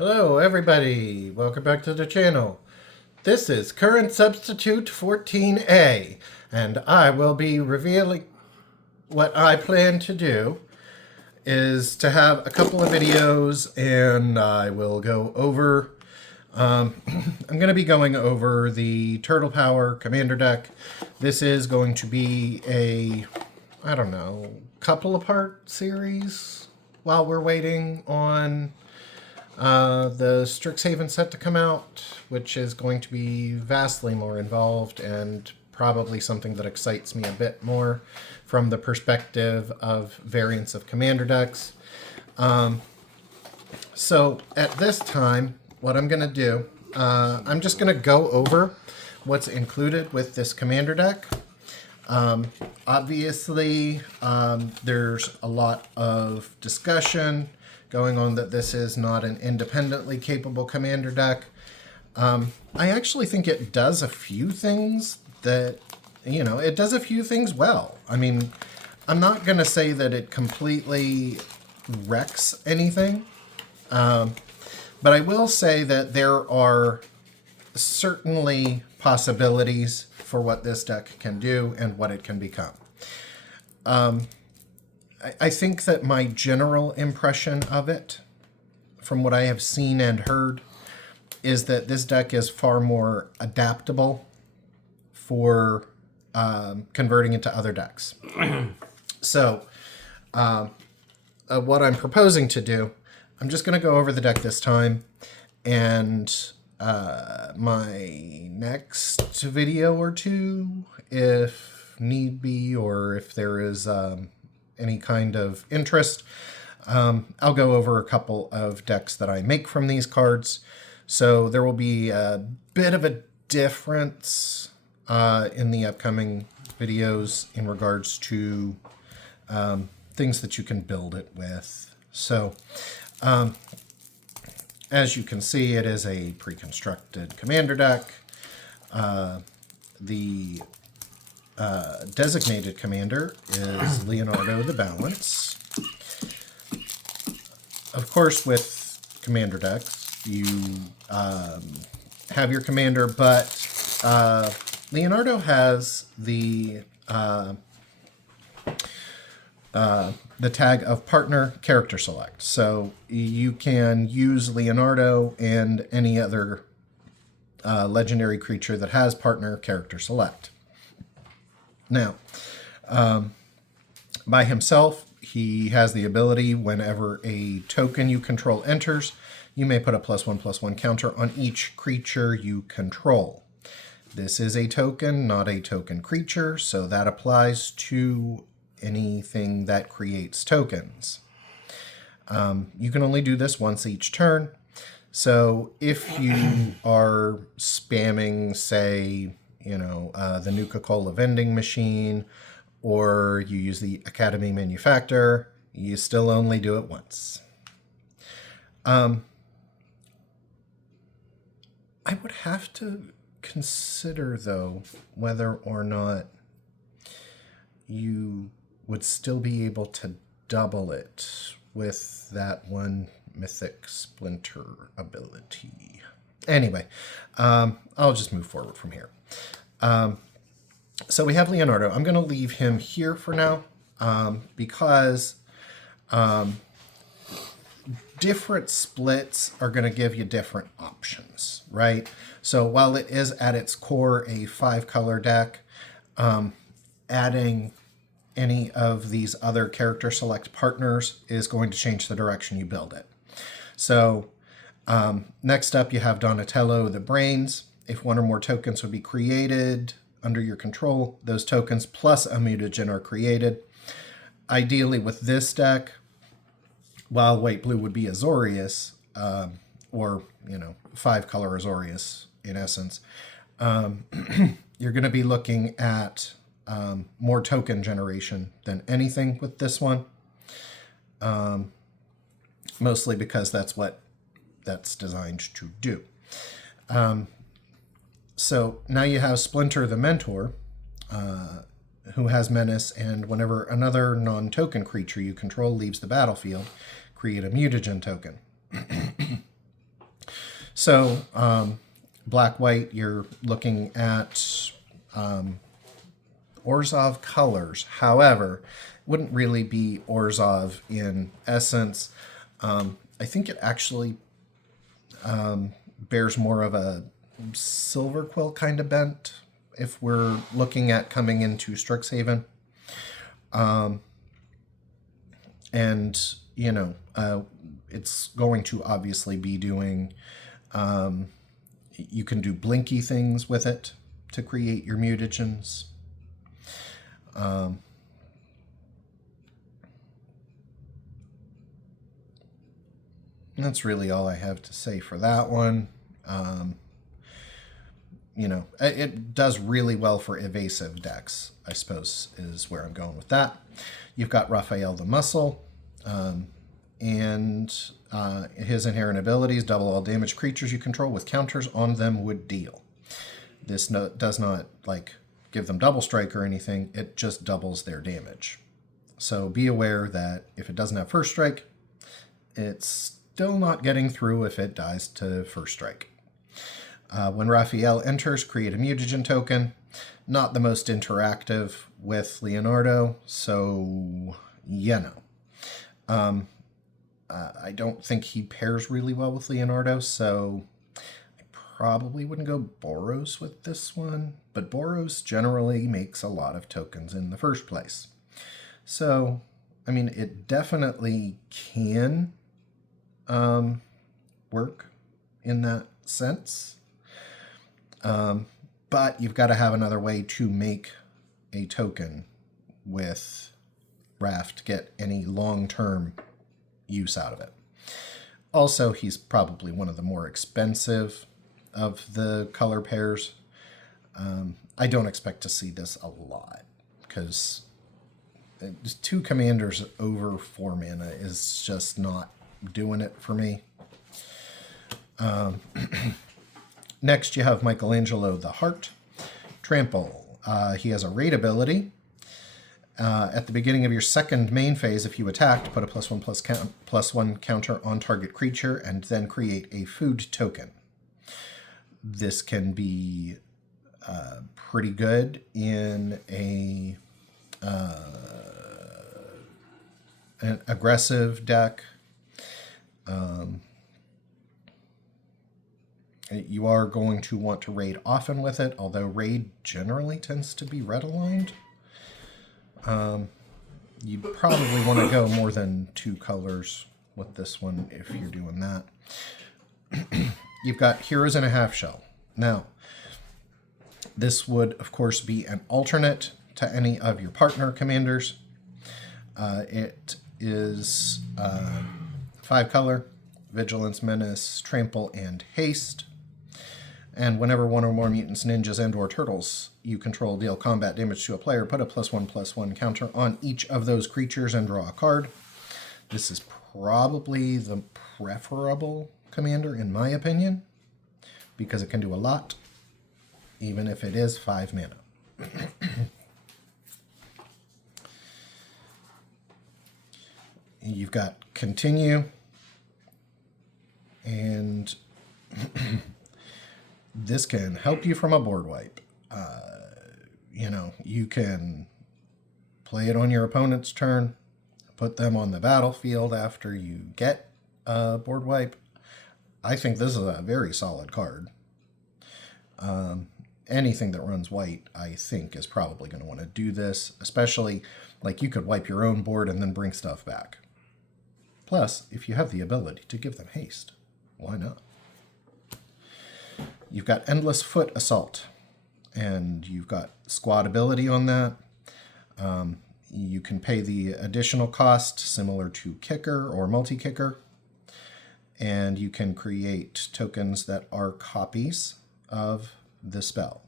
Hello everybody, welcome back to the channel. This is Current Substitute 14A, and I will be revealing what I plan to do is to have a couple of videos, and I will go over, I'm going to be going over the Turtle Power Commander deck. This is going to be a, I don't know, couple of part series while we're waiting on the Strixhaven set to come out, which is going to be vastly more involved and probably something that excites me a bit more from the perspective of variants of commander decks. So at this time, what I'm going to do, I'm just going to go over what's included with this commander deck. Obviously, there's a lot of discussion going on that this is not an independently capable commander deck. I actually think it does a few things that, it does a few things well. I mean, I'm not going to say that it completely wrecks anything, but I will say that there are certainly possibilities for what this deck can do and what it can become. I think that my general impression of it, from what I have seen and heard, is that this deck is far more adaptable for converting into other decks. So, what I'm proposing to do, I'm just going to go over the deck this time, and my next video or two, if need be, or if there is any kind of interest, I'll go over a couple of decks that I make from these cards. So there will be a bit of a difference in the upcoming videos in regards to things that you can build it with. So as you can see, it is a pre-constructed commander deck. The designated commander is Leonardo the Balance. Of course, with commander decks, you have your commander, but Leonardo has the tag of partner character select. So you can use Leonardo and any other legendary creature that has partner character select. Now, by himself, he has the ability, whenever a token you control enters, you may put a +1/+1 counter on each creature you control. This is a token, not a token creature, so that applies to anything that creates tokens. You can only do this once each turn. So if you are spamming, say, the Nuka-Cola vending machine, or you use the Academy Manufacturer, you still only do it once. I would have to consider, though, whether or not you would still be able to double it with that one Mythic Splinter ability. Anyway, I'll just move forward from here. So we have Leonardo. I'm going to leave him here for now because different splits are going to give you different options, right? So while it is at its core a 5-color deck, adding any of these other character select partners is going to change the direction you build it. So next up, you have Donatello the Brains. If one or more tokens would be created under your control, those tokens plus a mutagen are created. Ideally with this deck, while white blue would be Azorius, or 5-color Azorius in essence, you're going to be looking at more token generation than anything with this one, mostly because that's what that's designed to do. So now you have Splinter the Mentor, who has Menace, and whenever another non-token creature you control leaves the battlefield, create a mutagen token. So, black-white, you're looking at Orzhov colors. However, it wouldn't really be Orzhov in essence. I think it actually bears more of a silver quill kind of bent if we're looking at coming into Strixhaven. And, you know, it's going to obviously be doing, you can do blinky things with it to create your mutagens. That's really all I have to say for that one. You know, it does really well for evasive decks, I suppose, is where I'm going with that. You've got Raphael the Muscle, and his inherent abilities: double all damage creatures you control with counters on them would deal. This does not, like, give them double strike or anything, it just doubles their damage. So be aware that if it doesn't have first strike, it's still not getting through if it dies to first strike. When Raphael enters, create a mutagen token. Not the most interactive with Leonardo, so you know. I don't think he pairs really well with Leonardo, so I probably wouldn't go Boros with this one. But Boros generally makes a lot of tokens in the first place. So, I mean, it definitely can work in that sense. But you've got to have another way to make a token with Raph to get any long-term use out of it. Also, he's probably one of the more expensive of the color pairs. I don't expect to see this a lot, because 2 commanders over 4 mana is just not doing it for me. Next, you have Michelangelo the Heart. Trample. He has a raid ability. At the beginning of your second main phase, if you attacked, put a +1/+1 counter on target creature and then create a food token. This can be pretty good in an aggressive deck. You are going to want to raid often with it, although raid generally tends to be red aligned. You probably want to go more than 2 colors with this one if you're doing that. You've got Heroes in a Half Shell. Now, this would, of course, be an alternate to any of your partner commanders. It is 5 color, Vigilance, Menace, Trample, and Haste. And whenever one or more mutants, ninjas, and or turtles you control deal combat damage to a player, put a +1/+1 counter on each of those creatures and draw a card. This is probably the preferable commander, in my opinion, because it can do a lot, even if it is 5 mana. You've got Continue, and this can help you from a board wipe. You know, you can play it on your opponent's turn, put them on the battlefield after you get a board wipe. I think this is a very solid card. Anything that runs white, I think, is probably going to want to do this, especially, like, you could wipe your own board and then bring stuff back. Plus, if you have the ability to give them haste, why not? You've got Endless Foot Assault, and you've got squad ability on that. You can pay the additional cost similar to Kicker or Multi-Kicker, and you can create tokens that are copies of the spell.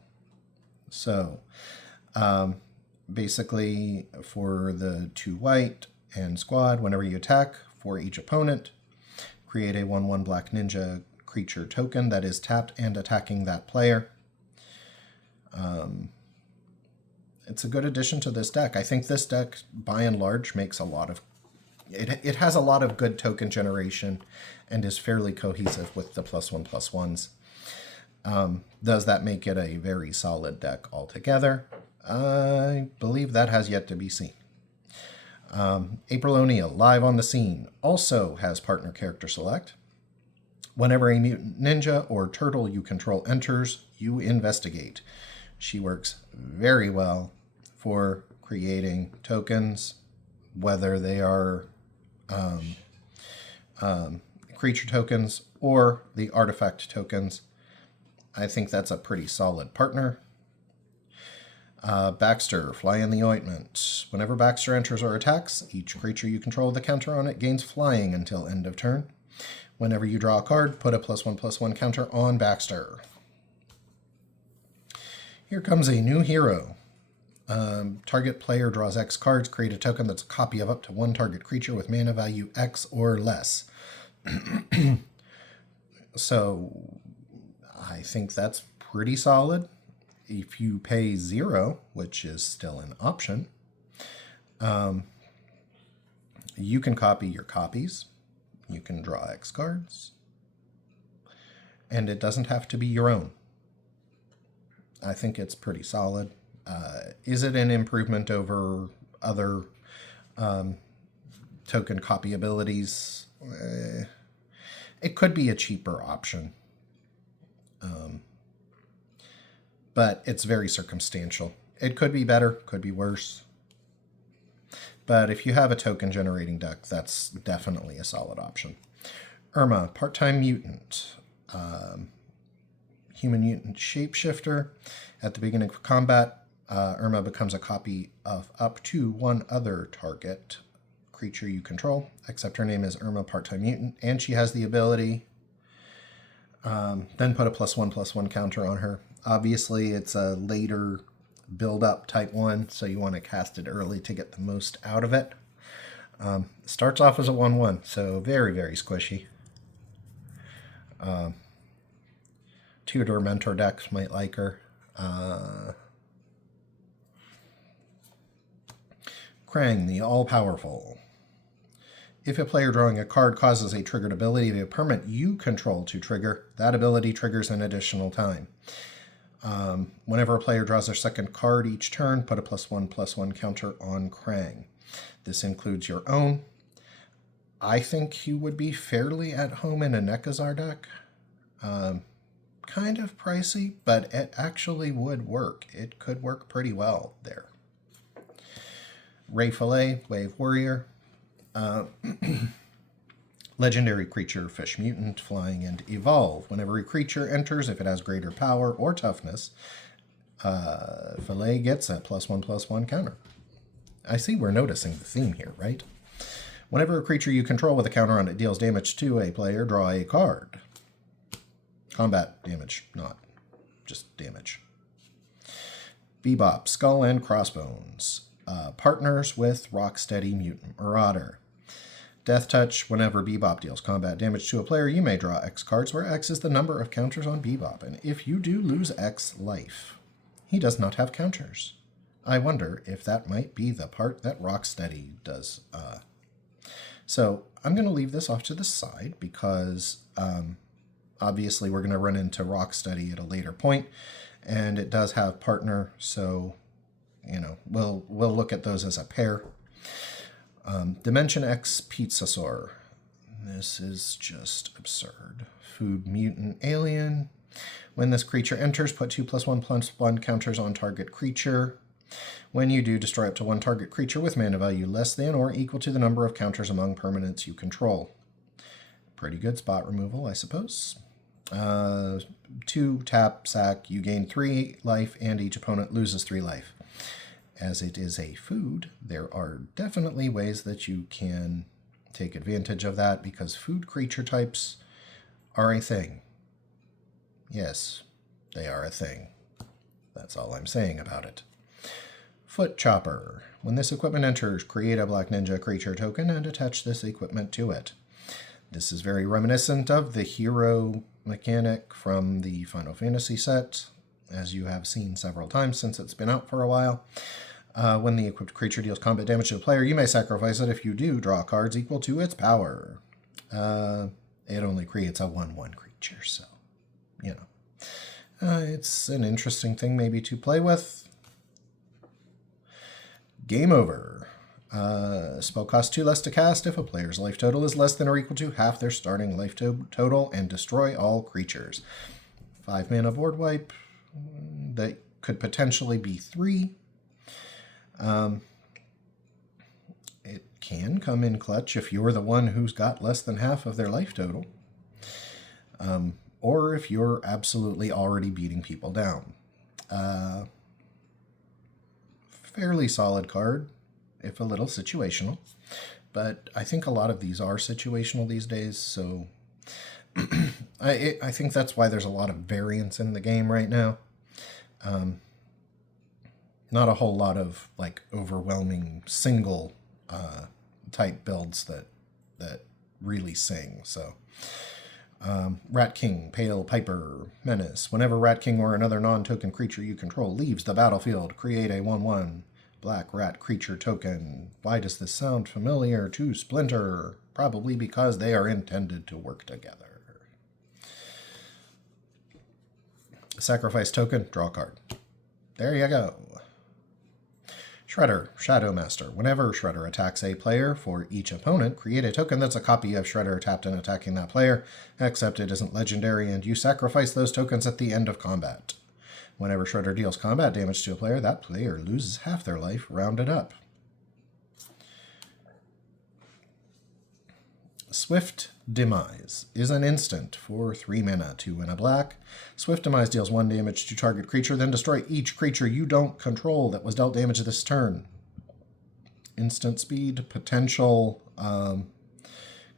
So, basically, for the 2 white and squad, whenever you attack for each opponent, create a 1/1 black ninja creature token that is tapped and attacking that player. It's a good addition to this deck. I think this deck, by and large, makes a lot of It has a lot of good token generation and is fairly cohesive with the +1/+1s. Does that make it a very solid deck altogether? I believe that has yet to be seen. April O'Neil, live on the scene, also has partner character select. Whenever a mutant ninja or turtle you control enters, you investigate. She works very well for creating tokens, whether they are creature tokens or the artifact tokens. I think that's a pretty solid partner. Baxter, Fly in the Ointment. Whenever Baxter enters or attacks, each creature you control with a counter on it gains flying until end of turn. Whenever you draw a card, put a +1/+1 counter on Baxter. Here comes a new hero. Target player draws X cards, create a token that's a copy of up to one target creature with mana value X or less. So I think that's pretty solid. If you pay 0, which is still an option, you can copy your copies. You can draw X cards. And it doesn't have to be your own. I think it's pretty solid. Is it an improvement over other token copy abilities? It could be a cheaper option. But it's very circumstantial. It could be better, could be worse. But if you have a token generating deck, that's definitely a solid option. Irma, part-time mutant. Human mutant shapeshifter. At the beginning of combat, Irma becomes a copy of up to one other target creature you control, except her name is Irma, part-time mutant, and she has the ability, then put a +1/+1 counter on her. Obviously, it's a later build-up type one, so you want to cast it early to get the most out of it. Starts off as a 1/1, so very, very squishy. Tutor mentor decks might like her. Krang, the all-powerful. If a player drawing a card causes a triggered ability of a permanent you control to trigger, that ability triggers an additional time. Whenever a player draws their second card each turn, put a +1/+1 counter on Krang. This includes your own. I think he would be fairly at home in a Nekazar deck. Kind of pricey, but it actually would work. It could work pretty well there. Ray Fillet, Wave Warrior. Legendary creature, fish mutant, flying and evolve. Whenever a creature enters, if it has greater power or toughness, Fillet gets a +1/+1 counter. I see we're noticing the theme here, right? Whenever a creature you control with a counter on it deals damage to a player, draw a card. Combat damage, not just damage. Bebop, Skull and Crossbones. Partners with Rocksteady Mutant Marauder. Death Touch, whenever Bebop deals combat damage to a player, you may draw X cards, where X is the number of counters on Bebop, and if you do lose X life, he does not have counters. I wonder if that might be the part that Rocksteady does. So I'm going to leave this off to the side because obviously we're going to run into Rocksteady at a later point, and it does have partner, so we'll look at those as a pair. Dimension X Pizzasaur. This is just absurd. Food mutant alien. When this creature enters, put 2 +1/+1 counters on target creature. When you do, destroy up to one target creature with mana value less than or equal to the number of counters among permanents you control. Pretty good spot removal, I suppose. 2 tap, sack, you gain 3 life, and each opponent loses 3 life. As it is a food, there are definitely ways that you can take advantage of that because food creature types are a thing. Yes, they are a thing. That's all I'm saying about it. Foot Chopper. When this equipment enters, create a Black Ninja creature token and attach this equipment to it. This is very reminiscent of the hero mechanic from the Final Fantasy set, as you have seen several times since it's been out for a while. When the equipped creature deals combat damage to a player, you may sacrifice it. If you do, draw cards equal to its power. It only creates a 1/1 creature, so, you know. It's an interesting thing maybe to play with. Game over. Spell costs 2 less to cast if a player's life total is less than or equal to half their starting life total, and destroy all creatures. 5 mana board wipe. That could potentially be 3. It can come in clutch if you're the one who's got less than half of their life total. Or if you're absolutely already beating people down. Fairly solid card, if a little situational. But I think a lot of these are situational these days, so I think that's why there's a lot of variance in the game right now. Not a whole lot of like overwhelming single type builds that really sing. So Rat King, Pale Piper, Menace. Whenever Rat King or another non-token creature you control leaves the battlefield, create a 1/1 black rat creature token. Why does this sound familiar to Splinter? Probably because they are intended to work together. Sacrifice token, draw a card. There you go. Shredder, Shadow Master. Whenever Shredder attacks a player, for each opponent, create a token that's a copy of Shredder tapped and attacking that player, except it isn't legendary, and you sacrifice those tokens at the end of combat. Whenever Shredder deals combat damage to a player, that player loses half their life, rounded up. Swift Demise is an instant for 3 mana, 2 and a black. Swift Demise deals 1 damage to target creature, then destroy each creature you don't control that was dealt damage this turn. Instant speed, potential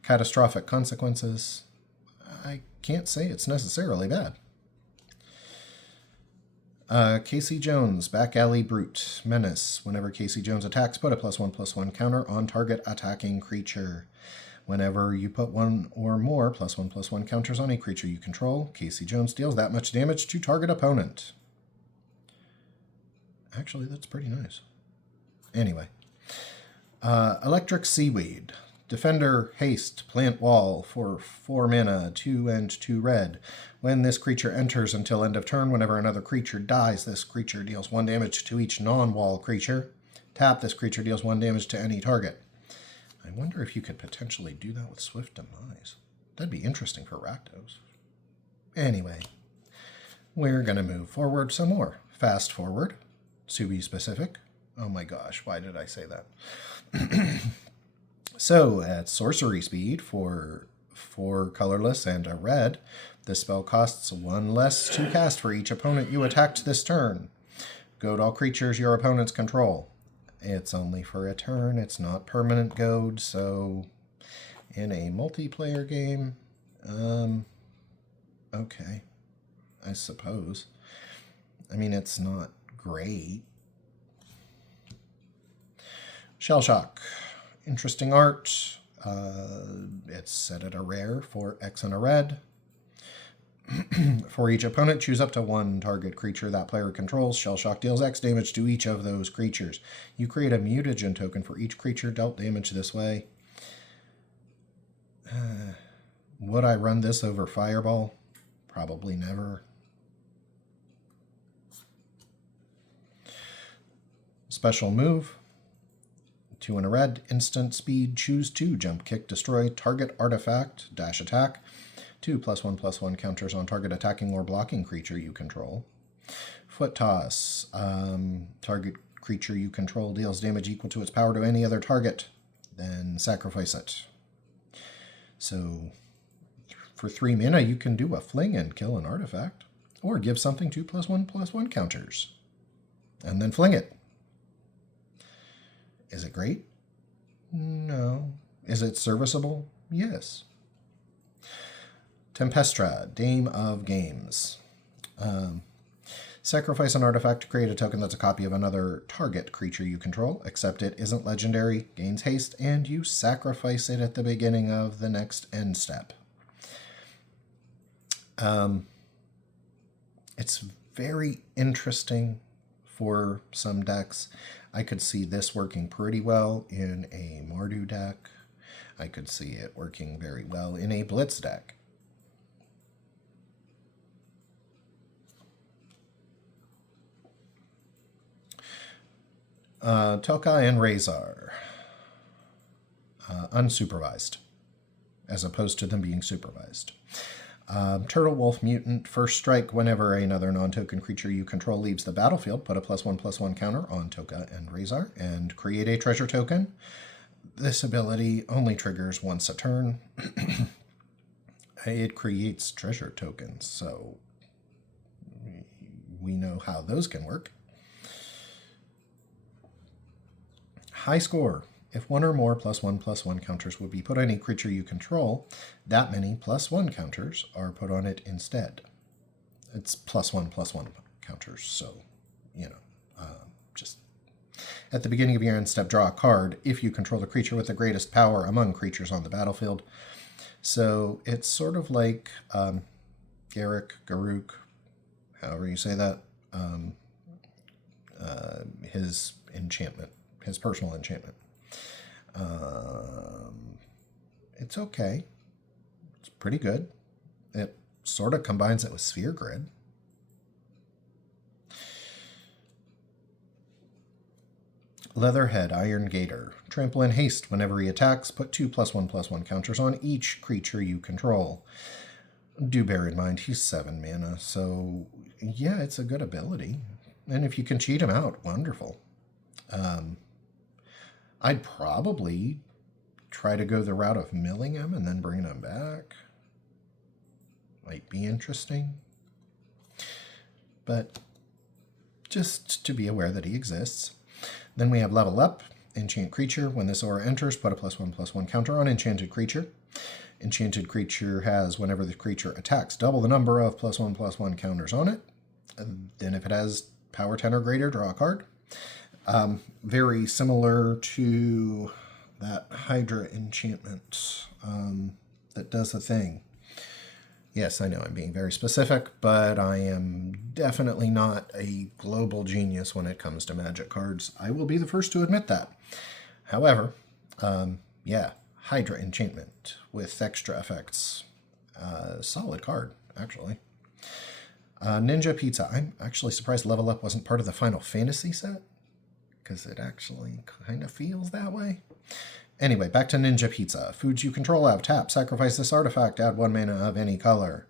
catastrophic consequences. I can't say it's necessarily bad. Casey Jones, Back Alley Brute, Menace. Whenever Casey Jones attacks, put a +1/+1 counter on target attacking creature. Whenever you put 1 or more +1/+1 counters on a creature you control, Casey Jones deals that much damage to target opponent. Actually, that's pretty nice. Anyway. Electric Seaweed. Defender, Haste, Plant Wall for 4 mana, 2 and 2 red. When this creature enters until end of turn, whenever another creature dies, this creature deals 1 damage to each non-wall creature. Tap, this creature deals 1 damage to any target. I wonder if you could potentially do that with Swift Demise. That'd be interesting for Rakdos. Anyway, we're going to move forward some more. Fast forward, to be specific. Oh my gosh, why did I say that? So, at sorcery speed for 4 colorless and a red, this spell costs 1 less to cast for each opponent you attacked this turn. Goad all creatures your opponents control. It's only for a turn, it's not permanent goad, so in a multiplayer game, okay, I suppose. I mean, it's not great. Shell Shock. Interesting art. It's set at a rare for X and a red. For each opponent, choose up to 1 target creature that player controls. Shell Shock deals X damage to each of those creatures. You create a mutagen token for each creature dealt damage this way. Would I run this over Fireball? Probably never. Special move. 2 and a red, instant speed, choose 2, jump, kick, destroy, target artifact, dash attack. 2 +1/+1 counters on target attacking or blocking creature you control. Foot Toss. Target creature you control deals damage equal to its power to any other target. Then sacrifice it. So for 3 mana, you can do a fling and kill an artifact. Or give something 2 +1/+1 counters. And then fling it. Is it great? No. Is it serviceable? Yes. Tempestra, Dame of Games. Sacrifice an artifact to create a token that's a copy of another target creature you control, except it isn't legendary, gains haste, and you sacrifice it at the beginning of the next end step. It's very interesting for some decks. I could see this working pretty well in a Mardu deck. I could see it working very well in a Blitz deck. Tokai and Razor. Unsupervised, as opposed to them being supervised. Turtle Wolf Mutant. First strike, whenever another non-token creature you control leaves the battlefield, put a +1/+1 counter on Toka and Razor and create a treasure token. This ability only triggers once a turn. It creates treasure tokens, so we know how those can work. High score. If one or more +1/+1 counters would be put on any creature you control, that many +1 counters are put on it instead. It's +1/+1 counters, so, you know, just at the beginning of your end step, draw a card if you control the creature with the greatest power among creatures on the battlefield. So it's sort of like Garruk, however you say that, his enchantment, his personal enchantment. It's okay. It's pretty good. It sort of combines it with Sphere Grid. Leatherhead, Iron Gator. Trample and haste whenever he attacks. Put 2 +1/+1 counters on each creature you control. Do bear in mind he's 7 mana, so yeah, it's a good ability. And if you can cheat him out, wonderful. I'd probably try to go the route of milling him and then bringing him back. Might be interesting. But just to be aware that he exists. Then we have Level Up, Enchant Creature. When this aura enters, put a +1/+1 counter on Enchanted Creature. Enchanted Creature has, whenever the creature attacks, double the number of +1/+1 counters on it. And then if it has power 10 or greater, draw a card. Very similar to that Hydra enchantment that does the thing. Yes, I know I'm being very specific, but I am definitely not a global genius when it comes to Magic cards. I will be the first to admit that. However, yeah, Hydra enchantment with extra effects. Solid card, actually. Ninja Pizza. I'm actually surprised Level Up wasn't part of the Final Fantasy set, because it actually kind of feels that way. Anyway, back to Ninja Pizza. Foods you control have tap. Sacrifice this artifact. Add 1 mana of any color.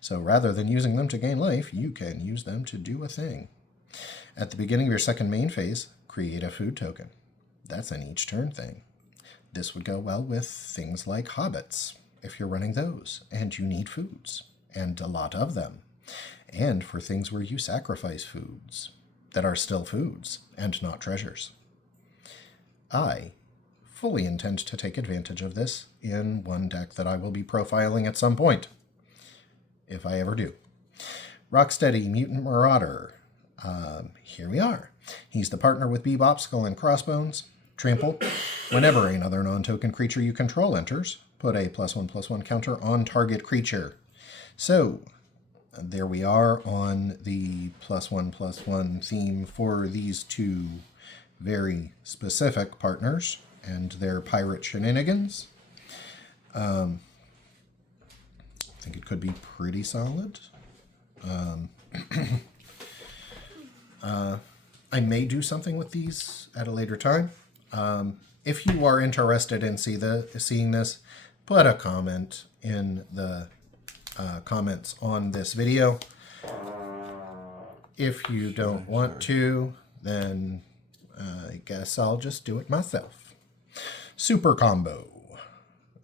So rather than using them to gain life, you can use them to do a thing. At the beginning of your second main phase, create a food token. That's an each turn thing. This would go well with things like hobbits, if you're running those, and you need foods, and a lot of them. And for things where you sacrifice foods that are still foods and not treasures. I fully intend to take advantage of this in one deck that I will be profiling at some point, if I ever do. Rocksteady, Mutant Marauder. Here we are. He's the partner with Bebop, Skull and Crossbones. Trample. Whenever another non-token creature you control enters, put a +1/+1 counter on target creature. So, there we are on the +1/+1 theme for these two very specific partners and their pirate shenanigans. I think it could be pretty solid. I may do something with these at a later time. If you are interested in seeing this, put a comment in the comments on this video. If you don't want to, then I guess I'll just do it myself. Super Combo.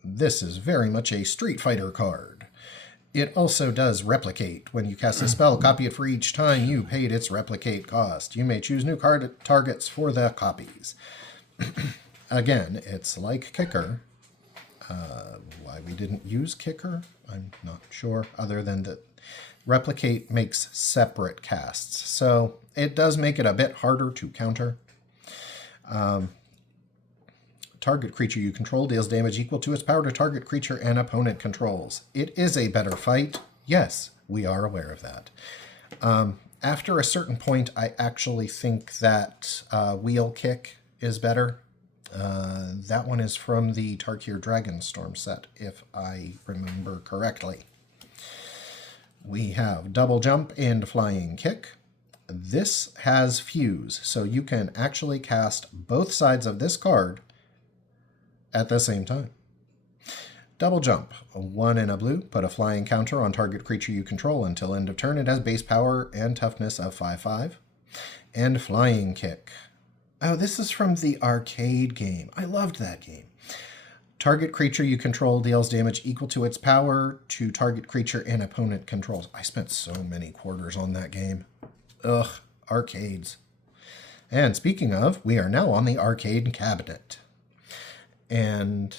This is very much a Street Fighter card. It also does replicate. When you cast a spell, copy it for each time you paid its replicate cost. You may choose new card targets for the copies. Again, it's like Kicker. Why we didn't use Kicker, I'm not sure, other than that replicate makes separate casts. So it does make it a bit harder to counter. Target creature you control deals damage equal to its power to target creature and opponent controls. It is a better fight. Yes, we are aware of that. After a certain point, I actually think that wheel kick is better. That one is from the Tarkir Dragonstorm set, if I remember correctly. We have double jump and flying kick. This has fuse, so you can actually cast both sides of this card at the same time. Double jump, 1 and a blue, put a flying counter on target creature you control until end of turn. It has base power and toughness of 5/5. And flying kick. Oh, this is from the arcade game. I loved that game. Target creature you control deals damage equal to its power to target creature and opponent controls. I spent so many quarters on that game. Ugh, arcades. And speaking of, we are now on the arcade cabinet. And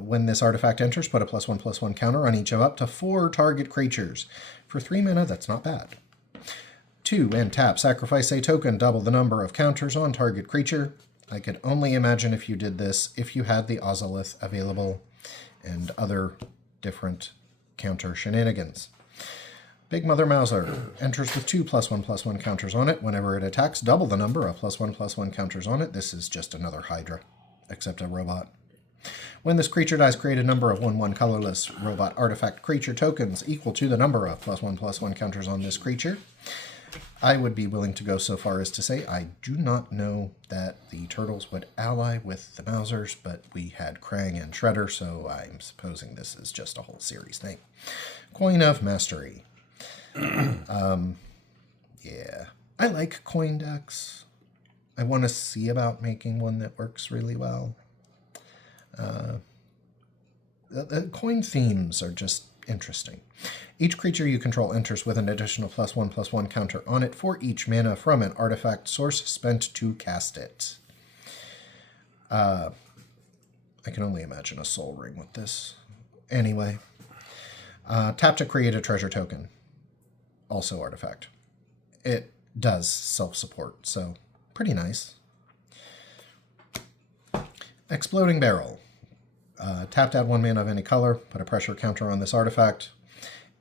when this artifact enters, put a +1/+1 counter on each of up to 4 target creatures. For 3 mana, that's not bad. 2, and tap, sacrifice a token, double the number of counters on target creature. I could only imagine if you did this if you had the Ozolith available and other different counter shenanigans. Big Mother Mouser enters with 2 +1/+1 counters on it. Whenever it attacks, double the number of +1/+1 counters on it. This is just another Hydra, except a robot. When this creature dies, create a number of 1/1 colorless robot artifact creature tokens equal to the number of +1/+1 counters on this creature. I would be willing to go so far as to say I do not know that the turtles would ally with the Mousers, but we had Krang and Shredder, so I'm supposing this is just a whole series thing. Coin of Mastery. Yeah. I like coin decks. I want to see about making one that works really well. The coin themes are just interesting. Each creature you control enters with an additional +1/+1 counter on it for each mana from an artifact source spent to cast it. I can only imagine a Soul Ring with this. Anyway, tap to create a treasure token. Also artifact. It does self-support, so pretty nice. Exploding Barrel. Tap to add 1 mana of any color. Put a pressure counter on this artifact.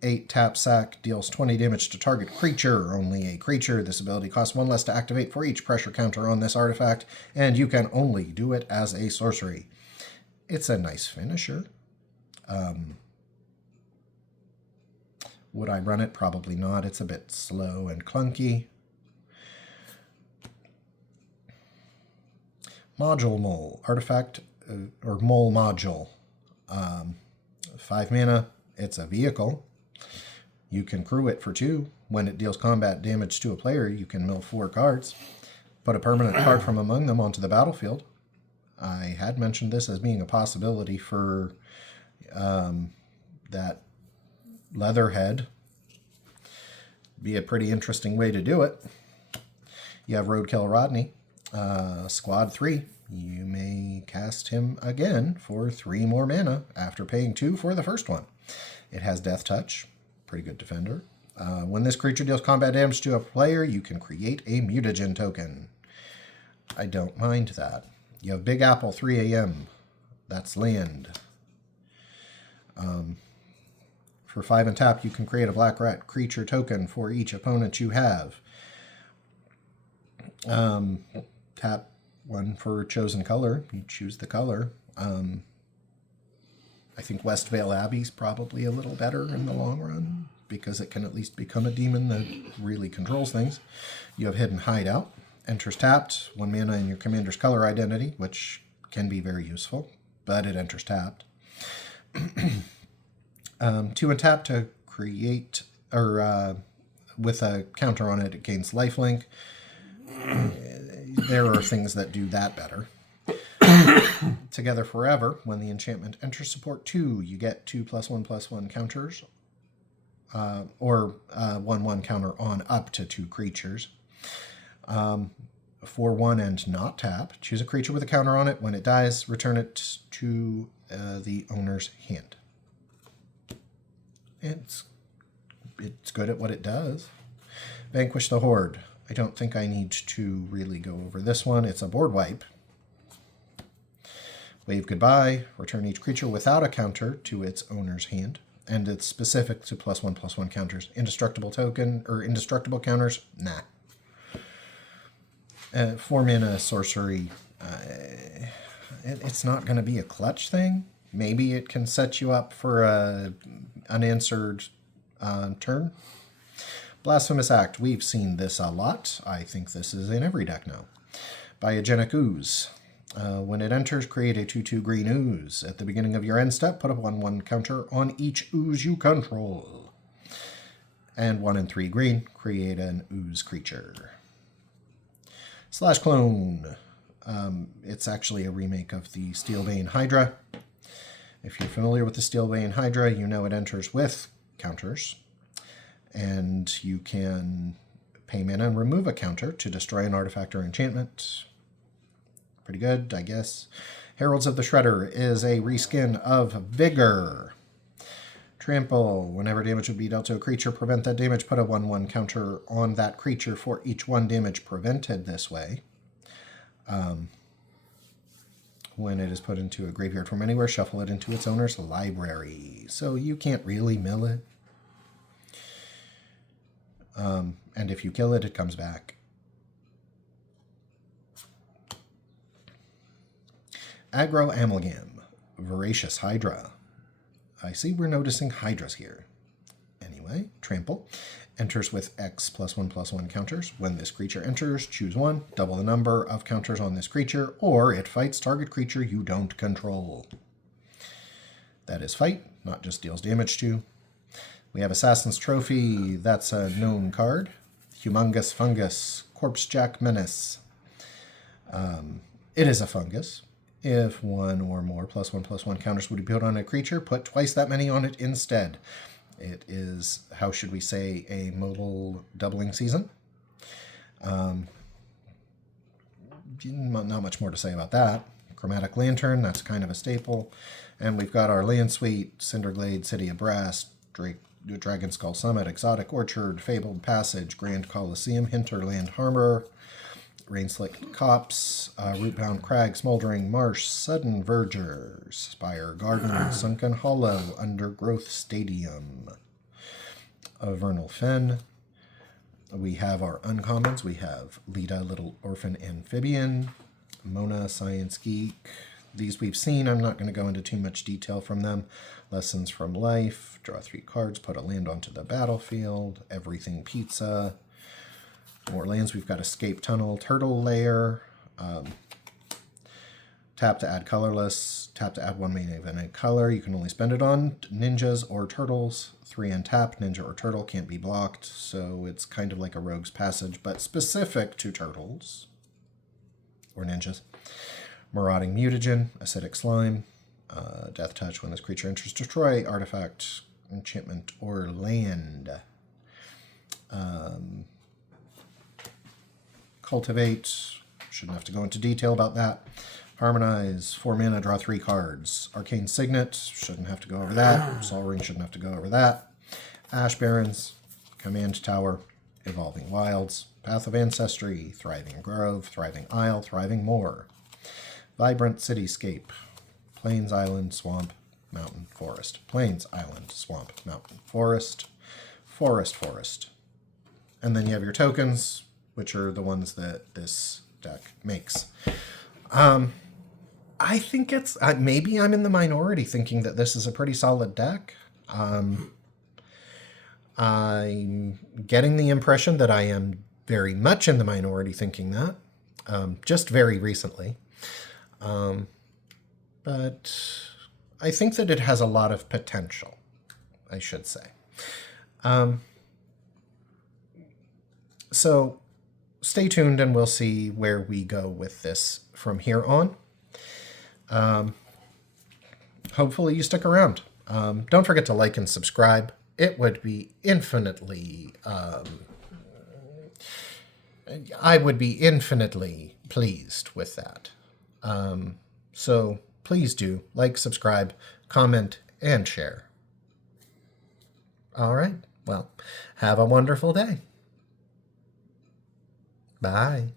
8, tap, sack, deals 20 damage to target creature. Only a creature. This ability costs 1 less to activate for each pressure counter on this artifact, and you can only do it as a sorcery. It's a nice finisher. Would I run it? Probably not. It's a bit slow and clunky. Module Mole. Artifact or Mole Module. 5 mana. It's a vehicle. You can crew it for 2. When it deals combat damage to a player, you can mill 4 cards. Put a permanent card from among them onto the battlefield. I had mentioned this as being a possibility for that Leatherhead. Be a pretty interesting way to do it. You have Roadkill Rodney. Squad 3. You may cast him again for 3 more mana after paying 2 for the first one. It has Death Touch. Pretty good defender. When this creature deals combat damage to a player, you can create a mutagen token. I don't mind that. You have Big Apple 3 AM. That's land. For 5 and tap, you can create a black rat creature token for each opponent you have. Tap 1 for chosen color. You choose the color. I think Westvale Abbey's probably a little better in the long run because it can at least become a demon that really controls things. You have Hidden Hideout. Enters tapped. 1 mana in your commander's color identity, which can be very useful, but it enters tapped. 2 and tap to create, or with a counter on it, it gains lifelink. There are things that do that better. Together Forever. When the enchantment enters support 2, you get 2 +1/+1 counters, or 1/1 counter on up to 2 creatures. 4/1 and not tap. Choose a creature with a counter on it. When it dies, return it to the owner's hand. It's good at what it does. Vanquish the Horde. I don't think I need to really go over this one. It's a board wipe. Wave Goodbye. Return each creature without a counter to its owner's hand. and it's specific to +1/+1 counters. Indestructible token or indestructible counters, nah. 4 mana sorcery. It's not going to be a clutch thing. Maybe it can set you up for a unanswered turn. Blasphemous Act. We've seen this a lot. I think this is in every deck now. Biogenic Ooze. When it enters, create a 2/2 green ooze. At the beginning of your end step, put a 1/1 counter on each ooze you control. And 1 and 3 green, create an ooze creature. Slash Clone. It's actually a remake of the Steelbane Hydra. If you're familiar with the Steelbane Hydra, you know it enters with counters. And you can pay mana and remove a counter to destroy an artifact or enchantment. Pretty good, I guess. Heralds of the Shredder is a reskin of Vigor. Trample. Whenever damage would be dealt to a creature, prevent that damage. Put a 1/1 counter on that creature for each 1 damage prevented this way. When it is put into a graveyard from anywhere, shuffle it into its owner's library. So you can't really mill it. And if you kill it, it comes back. Aggro Amalgam. Voracious Hydra. I see we're noticing Hydras here. Anyway, Trample. Enters with X +1/+1 counters. When this creature enters, choose 1. Double the number of counters on this creature, or it fights target creature you don't control. That is fight, not just deals damage to. We have Assassin's Trophy. That's a known card. Humongous Fungus. Corpsejack Menace. It is a fungus. If 1 or more +1/+1 counters would be put on a creature, put twice that many on it instead. It is, how should we say, a mobile doubling season. Not much more to say about that. Chromatic Lantern, that's kind of a staple. And we've got our Land Suite, Cinderglade, City of Brass, Dragon Skull Summit, Exotic Orchard, Fabled Passage, Grand Coliseum, Hinterland Harbor, Rain-Slicked Copse, Rootbound Crag, Smoldering Marsh, Sudden Vergers, Spire Garden, Sunken Hollow, Undergrowth Stadium, Vernal Fen. We have our uncommons. We have Lita, Little Orphan Amphibian, Mona, Science Geek. These we've seen. I'm not going to go into too much detail from them. Lessons from Life, draw 3 cards, put a land onto the battlefield, Everything Pizza. More lands. We've got Escape Tunnel, Turtle Lair. Tap to add colorless. Tap to add 1 mana of any color. You can only spend it on ninjas or turtles. 3 untap. Ninja or turtle can't be blocked. So it's kind of like a Rogue's Passage, but specific to turtles or ninjas. Marauding Mutagen, Acidic Slime. Death Touch. When this creature enters, destroy artifact, enchantment, or land. Cultivate, shouldn't have to go into detail about that. Harmonize, 4 mana, draw 3 cards. Arcane Signet, shouldn't have to go over that. Sol Ring, shouldn't have to go over that. Ash Barrens, Command Tower, Evolving Wilds, Path of Ancestry, Thriving Grove, Thriving Isle, Thriving Moor. Vibrant Cityscape, Plains, Island, Swamp, Mountain, Forest. Plains, Island, Swamp, Mountain, Forest, Forest, Forest. And then you have your tokens, which are the ones that this deck makes. I think it's, maybe I'm in the minority thinking that this is a pretty solid deck. I'm getting the impression that I am very much in the minority thinking that, just very recently. But I think that it has a lot of potential, I should say. So stay tuned and we'll see where we go with this from here on. Hopefully you stick around. Don't forget to like and subscribe. It would be infinitely, I would be infinitely pleased with that. So please do like, subscribe, comment, and share. All right. Well, have a wonderful day. Bye.